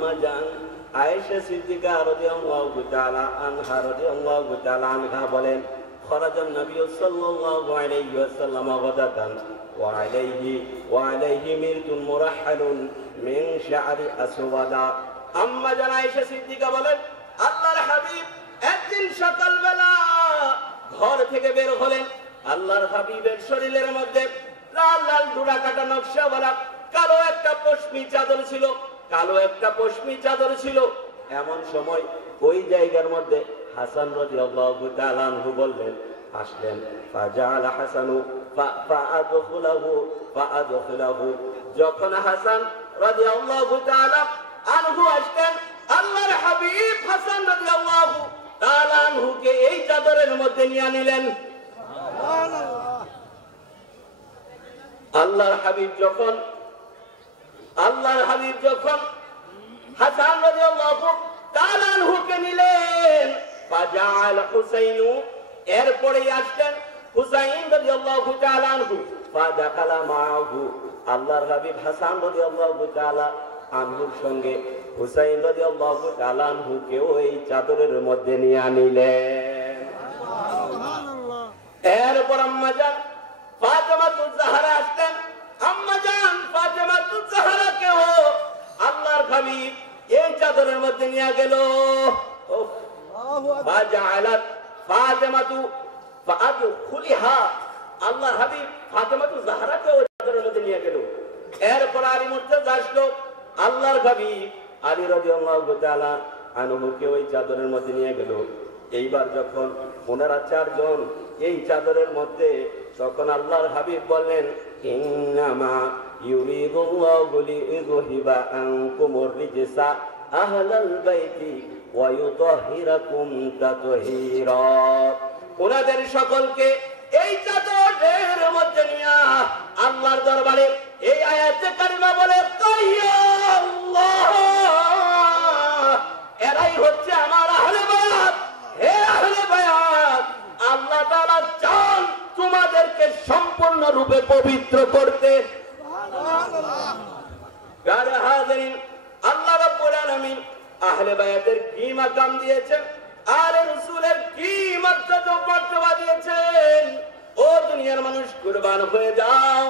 জান আয়েশা সিদ্দিকা রাদিয়াল্লাহু তাআলা আনহা রাদিয়াল্লাহু তাআলা আনহা বলেন খরাজান নবী সাল্লাল্লাহু আলাইহি ওয়াসাল্লাম গাদাতান ওয়া আলাইহি মিরতুন মুরাহহালুন মিন শা'রি আসওয়াদা। আম্মা জান আয়েশা সিদ্দিকা বলেন আল্লাহর হাবিব একদিন সকালবেলা ঘর থেকে বের হলেন। আল্লাহর হাবিবের শরীরের মধ্যে লাল লাল ডোরা কাটা নকশাওয়ালা কালো একটা পশমি চাদর ছিল, কালো একটা পশমি চাদর ছিল। এমন সময় ওই জায়গার মধ্যে হাসান রাদিয়াল্লাহু তাআলা আনহু বললেন, আসলেন। ফাজাল হাসানু ফাআদখিলাহু, যখন হাসান রাদিয়াল্লাহু তাআলা আনহু আসলেন, আল্লাহর হাবিব হাসান রাদিয়াল্লাহু তাআলা আনহুকে এই চাদরের মধ্যে নিয়ে নিলেন। সুবহানাল্লাহ। আল্লাহর হাবিব যখন হাসান রাদিয়াল্লাহু তাআলা আনহুকে নিলেন, ফাজাল হুসাইনু, এরপরেই আসলেন হুসাইন রাদিয়াল্লাহু তাআলা আনহু, ফাদাখালা মাআহু, আল্লাহর হাবিব হাসান রাদিয়াল্লাহু তাআলা আনহুর সঙ্গে হুসাইন রাদিয়াল্লাহু তাআলা আনহুকেও এই চাদরের মধ্যে নিয়ে নিলেন। সুবহানাল্লাহ। এরপর আম্মা জান ফাতেমাতুজ জাহরা আসলেন। আম্মা জান ফাতেমাতুজ জাহরাকেও আল্লাহর হাবিব এই চাদরের মধ্যে নিয়ে গেল। ফাজাআলাত ফাতেমাতু ফাআদখুলিহা, আল্লাহর হাবিব ফাতেমাতুজ জাহরাকে ওই চাদরের মধ্যে নিয়ে গেল। এরপর আলী মুর্তজা আসলো, আল্লাহর হাবিব আলী রাদিয়াল্লাহু তাআলা আনহুকে ওই চাদরের মধ্যে নিয়ে গেল। এইবার যখন ওনারা চারজন এই চাদরের মধ্যে, তখন আল্লাহর হাবিব বললেন, ইন্নামা ইউরিদুল্লাহু লিইযহিবা আনকুমুর রিজসা আহলাল বাইতি ওয়া ইউতাহহিরাকুম তাতহীরা। ওনাদের সকলকে এই চাদরের মধ্যে নিয়ে আল্লাহর দরবারে এই আয়াতে কারিমা বলে, আল্লাহ, এরাই হচ্ছে আমার আহলে বায়াত। হে আহলে বায়াত, আল্লাহ তাআলা চান তোমাদেরকে সম্পূর্ণ রূপে পবিত্র করতে। সুবহানাল্লাহ। যারা হাজিরিন, আল্লাহ রাব্বুল আলামিন আহলে বায়াতের কি মাকাম দিয়েছেন, আর রাসূলের কি মর্যাদা দিয়েছেন। ও দুনিয়ার মানুষ, কুরবান হয়ে যাও।